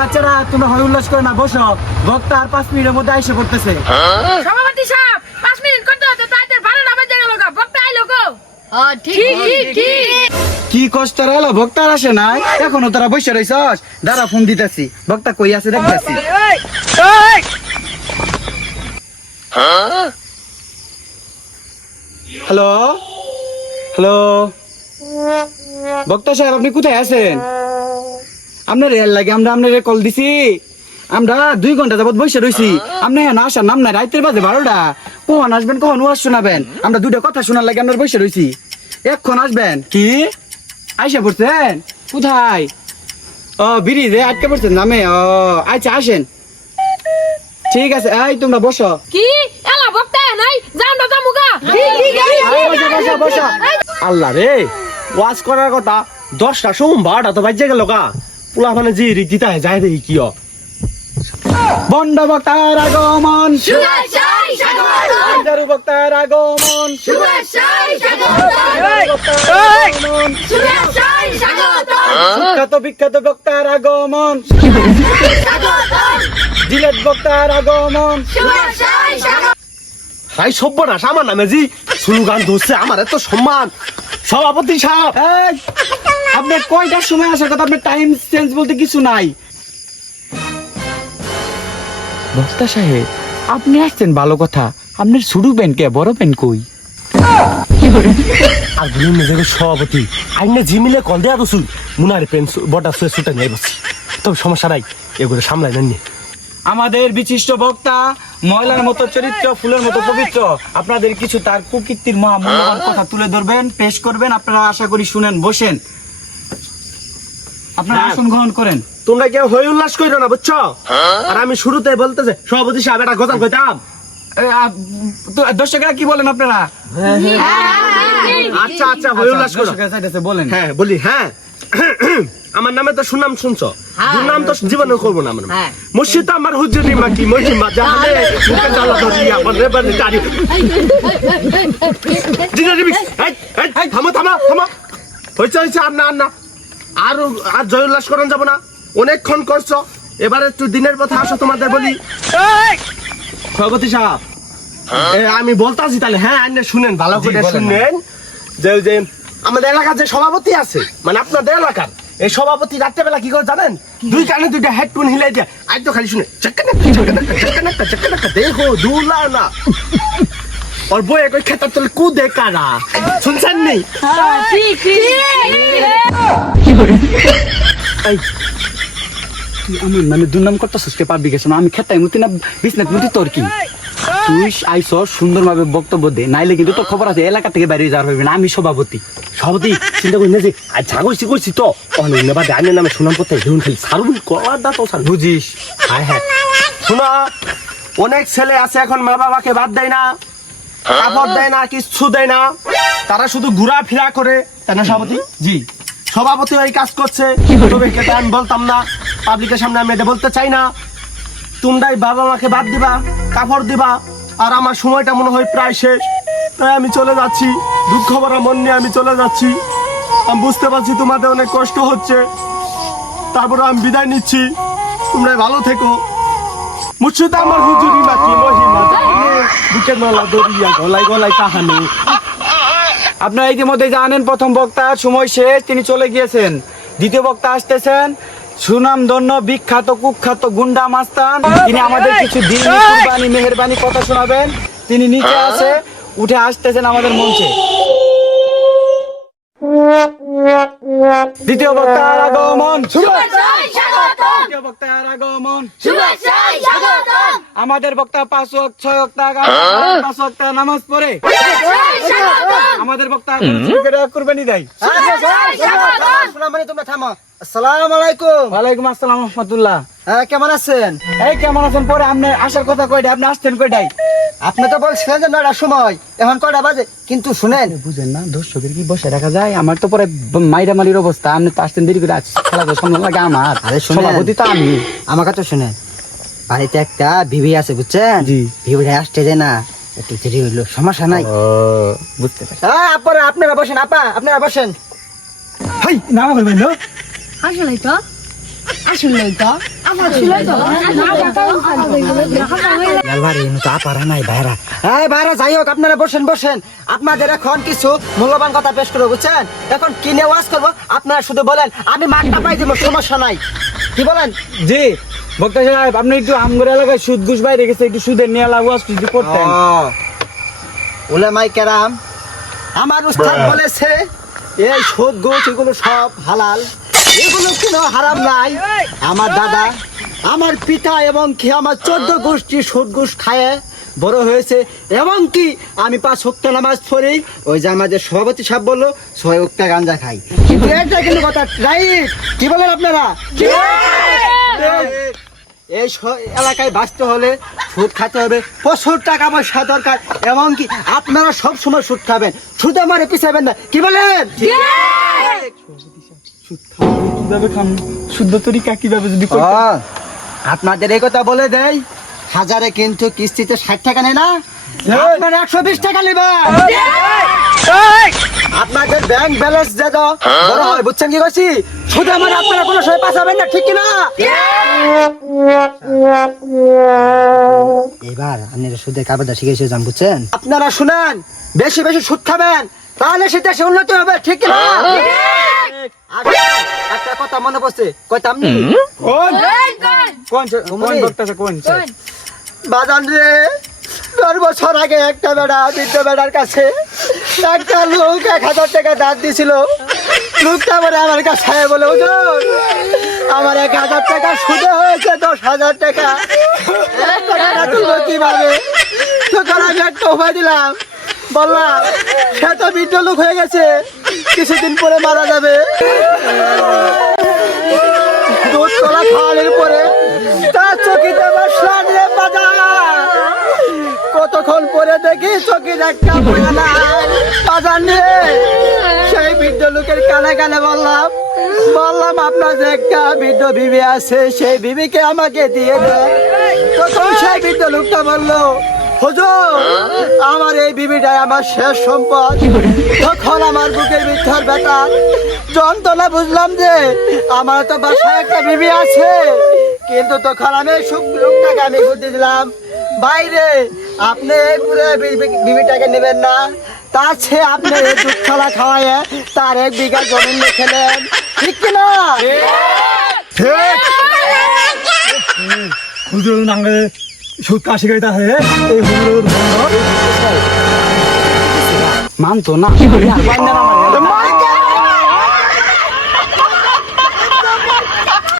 বাচ্চারা তোমরা হয় উল্লাস করে না বসো। বক্তা আর পাঁচ মিনিটের মধ্যে আইসে করতেছে সভাপতি সাহেব পাঁচ মিনিট করতে হতে তাদের ভালো না বাজে গেল গা। বক্তা আইলো গো। ঠিক ঠিক ঠিক কি কষ্ট হলো? আসে নাই। এখনও তোরা বসে রইছস? দাঁড়া ফোন দিতেছি। বক্তা কই আছে দেখতেছি। হ্যালো? হ্যালো? বক্তা সাহেব আপনি কোথায় আছেন? আপনার রেল লাগে আমরা আপনার কল দিছি। আমরা দুই ঘণ্টা যাবত বসে রইছি। আপনি হ্যাঁ আসার নাম নাই রাইতের বাজে বারোটা। কখন আসবেন কখন ওয়াজ শোনাবেন? আমরা দুইটা কথা শোনার লাগে আমরা বসে রইছি। এক্ষণ আসবেন। কি? আইসা পড়ছেন? কোথায়? ও ব্রিজে আটকে পড়ছেন নামে। ও আচ্ছা আসেন। ঠিক আছে এই তোমরা বসো। কি? এলা বক্তা নাই যান জামুগা এই, বসো, বসো, বসো। আল্লাহ রে ওয়াজ করার কথা দশটা সোম বারোটা তো বাজে গেল গা। পোলা মানে যে রীতিটা যায় দেখি কি। বন্ড বক্তার আগমন। বক্তার বিখ্যাত বিখ্যাত বক্তার আগমন। জিলেট বক্তার আগমন। হাই সব্যনাশ আমার নামে জি। স্লোগান ধরছে আমার এত সম্মান। সভাপতি সাহেব। আপনার কয়টার সময় আসার কথা? আপনার টাইম চেঞ্জ বলতে কিছু নাই। বক্তা সাহেব আপনি আসছেন ভালো কথা। আপনার শুরু পেন কে বড় পেন কই? আর বলুন নিজেকে সভাপতি। আইনে জিমিলে কল দেয়া শুন মুনার পেন বটা সুয়ে সুটা নিয়ে বসি। তবে সমস্যা নাই এগুলো সামলাই নেননি আমাদের বিশিষ্ট বক্তা ময়লার মতো চরিত্র ফুলের মতো পবিত্র। আপনাদের কিছু তার কুকীর্তির মহামূল্যবান কথা তুলে ধরবেন পেশ করবেন। আপনারা আশা করি শুনেন বসেন। আপনারা হ্যাঁ। আসন গ্রহণ করেন। তোমরা কেউ হই উল্লাস করো না বুঝছ? আর আমি শুরুতে বলতেছে সভাপতি সাহেব একটা গজাল কইতাম। এ, দর্শকেরা কি বলেন আপনারা? আচ্ছা আচ্ছা হই উল্লাস করো। বলেন। হ্যাঁ বলি হ্যাঁ। আমার নামে তো সুনাম শুনছো? দুর্নাম তো জীবনে করব না আমার মসজিদ আমার হুজুরি মাকি মহিমা জাহানে মুখে জ্বালা এই, এই, থামো থামো থামো। হয়েছে হয়েছে আর না আর না। আর আর জয় উল্লাস করেন যাব না। অনেকক্ষণ করছ। এবার একটু দিনের কথা আসো তোমাদের বলি। সভাপতি সাহেব এ, আমি বলতাছি তাহলে হ্যাঁ আপনি শুনেন ভালো করে শুনেন যে যে আমাদের এলাকার যে সভাপতি আছে মানে আপনাদের এলাকার এই সভাপতি রাত্রেবেলা কি করে জানেন? দুই কানে দুইটা হেডফোন হিলাই দিয়ে আজ তো খালি শুনে দেখো দুলা না একই খেতার তলে কুদে কারা শুনছেন নি ঠিক ঠিক এই, তুই আমার মানে দুর্নাম করতেছিস কে পাবি গেছ আমি খেতাই মতি না বিছনাথ মতি তোর কি তুই আইস সুন্দরভাবে বক্তব্য দে নাইলে কিন্তু তোর খবর আছে এলাকা থেকে বাইরে যাওয়ার হইবে না আমি সভাপতি সভাপতি চিন্তা করি না যে আজ ঝাগইছি করছি তো? অনেক নেবা ডাইনের নামে সুনাম করতে ধরুন খালি সারুন করার দা তো সার বুঝিস? হ্যাঁ হ্যাঁ। শোনো অনেক ছেলে আছে এখন মা বাবাকে বাদ দেয় না। কাপড় দেয় না, কিচ্ছু দেয় না। তারা শুধু ঘোরাফেরা করে, তাই না, সভাপতি? জি। সভাপতি এই কাজ করছে। আমি বলতাম না। পাবলিকের সামনে আমি এটা বলতে চাই না। তোমরাই বাবা মাকে বাদ দিবা, কাপড় দিবা, আর আমার সময়টা মনে হয় প্রায় শেষ। তাই আমি চলে যাচ্ছি। দুঃখ ভরা মন নিয়ে আমি চলে যাচ্ছি। আমি বুঝতে পারছি তোমাদের অনেক কষ্ট হচ্ছে। তারপরে আমি বিদায় নিচ্ছি। তোমরা ভালো থেকো। মুর্শিদ আমার হুজুরি মাটি মহিমা বুকে নলা দরিয়া গলায় কাহানি। আপনারা ইতিমধ্যে জানেন প্রথম বক্তার সময় শেষ তিনি চলে গিয়েছেন। দ্বিতীয় বক্তা আসতেছেন সুনাম ধন্য বিখ্যাত কুখ্যাত গুন্ডা মাস্তান। তিনি আমাদের কিছু দিন কুরবানি মেহেরবানি কথা শোনাবেন। তিনি নিচে আছে উঠে আসতেছেন আমাদের মঞ্চে। দ্বিতীয় বক্তার আগমন। দ্বিতীয় বক্তার আগমন। আমাদের বক্তা পাঁচ ছয় বক্তা পাঁচ নামাজ পড়ে। আমাদের বক্তা কুরবানি দেয়। মানে তোমরা থামো আসসালামু আলাইকুম। ওয়ালাইকুম আসসালাম রহমতুল্লাহ। হ্যাঁ কেমন আছেন? এই কেমন আছেন? পরে আপনি আসার কথা কয়টা আপনি আসতেন কয়টাই আপনি তো বলছিলেন যে নয়টার সময়। এখন কয়টা বাজে? কিন্তু শুনেন। বুঝেন না দর্শকের কি বসে রাখা যায়? আমার তো পরে মাইরা মালির অবস্থা আপনি তো আসতেন দেরি করে আজ খেলা তো সামনে লাগে আমার। আরে। সভাপতি তো আমি। আমার কথা শুনেন। বাড়িতে একটা বিবি আছে বুঝছেন? জি। বিবিটা আসতে যায় না একটু দেরি হইল সমস্যা নাই। বুঝতে পারছি। হ্যাঁ আপনারা আপনারা বসেন আপা আপনারা বসেন। হাই না আসলেই তো। আপনারা বসেন বসেন। আপনাদের এখন কিছু মূল্যবান কথা পেশ করব বুঝছেন? এখন কিনে ওয়াজ করব? আপনারা শুধু বলেন আমি মাঠটা পাই দিব সমস্যা নাই। কি বলেন? জি। বক্তা সাহেব আপনি একটু আমগর এলাকায় সুদ ঘুষ বাইরে গেছে একটু সুদের নিয়ে লাগু আসতে যদি করতেন। উলেমাই কেরাম আমার উস্তাদ বলেছে এই সুদ ঘুষ এগুলো সব হালাল এগুলো কোনো হারাম নাই। আমার দাদা আমার পিতা এবং কি আমার চোদ্দ গোষ্ঠী সুদ ঘুষ খায় বড় হয়েছে। এবং কি আমি পাঁচ হক্ত নামাজ পড়ি ওই যে আমাদের সভাপতি সাহেব বলল ছয় হক্তা গাঞ্জা খাই। কিন্তু এটা কিন্তু কথা রাইট? কি বলেন আপনারা? এই এলাকায় বাঁচতে হলে সুদ খেতে হবে। প্রচুর টাকা পয়সা দরকার। এমনকি আপনারা সব সময় সুদ খাবেন। সুদ আমার পিছাবেন না। কি বলেন? কীভাবে খাম শুদ্ধ তরিকা কীভাবে যদি আপনাদের এই কথা বলে দেয় হাজারে কিন্তু কিস্তিতে ষাট টাকা নেয় না? আপনারা একশো বিশ টাকা নেবেন। আপনাদের ব্যাংক ব্যালেন্স যে দাও বড় হয়। বুঝছেন কি করছি শুধু আমার আপনারা কোনো সময় পাঠাবেন না ঠিক কি না এবার আপনারা সুদের কাবাদা শিখেছে যান বুঝছেন? আপনারা শুনেন বেশি বেশি সুদ খাবেন তাহলে সে দেশে উন্নতি হবে ঠিক কি না একটা কথা মনে পড়ছে কইতাম নি কোন? কোন? কোন সে- কোন বাজান রে দশ বছর আগে একটা বেড়া বৃদ্ধ বেড়ার কাছে একটা লোক এক হাজার টাকা দাঁত দিছিল। আমার কাছে আমার এক হাজার টাকা সুদে হয়েছে, দশ হাজার টাকা। তুলবো কীভাবে তখন আমি একটা উপায় দিলাম। বললাম সে তো বৃদ্ধ হয়ে গেছে, কিছুদিন পরে মারা যাবে। দুধ কতক্ষণ পরে দেখি চকির একটা বাজার নিয়ে বৃদ্ধ লোকের কানে কানে বললাম বললাম, আপনার যে একটা বৃদ্ধ বিবি আছে, সেই বিবিকে আমাকে দিয়ে দেন। তখন সেই বৃদ্ধ লোকটা বলল, হুজুর, আমার এই বিবিটাই আমার শেষ সম্পদ। তখন আমার বুকের ভিতর ব্যথা, যন্ত্রণা বুঝলাম যে, আমার তো বাসায় একটা বিবি আছে। কিন্তু তখন আমি সুখ আমি বুদ্ধি দিলাম বাইরে আপনি পুরো বিবিটাকে নেবেন না। তার চেয়ে আপনি দুধ খালা খাওয়ায় তার এক বিঘা জমিন লিখেলেন ঠিক কিনা? হুজুর নাঙ্গে সুদ কাশি গাইতা হে এই হুজুর মানতো না।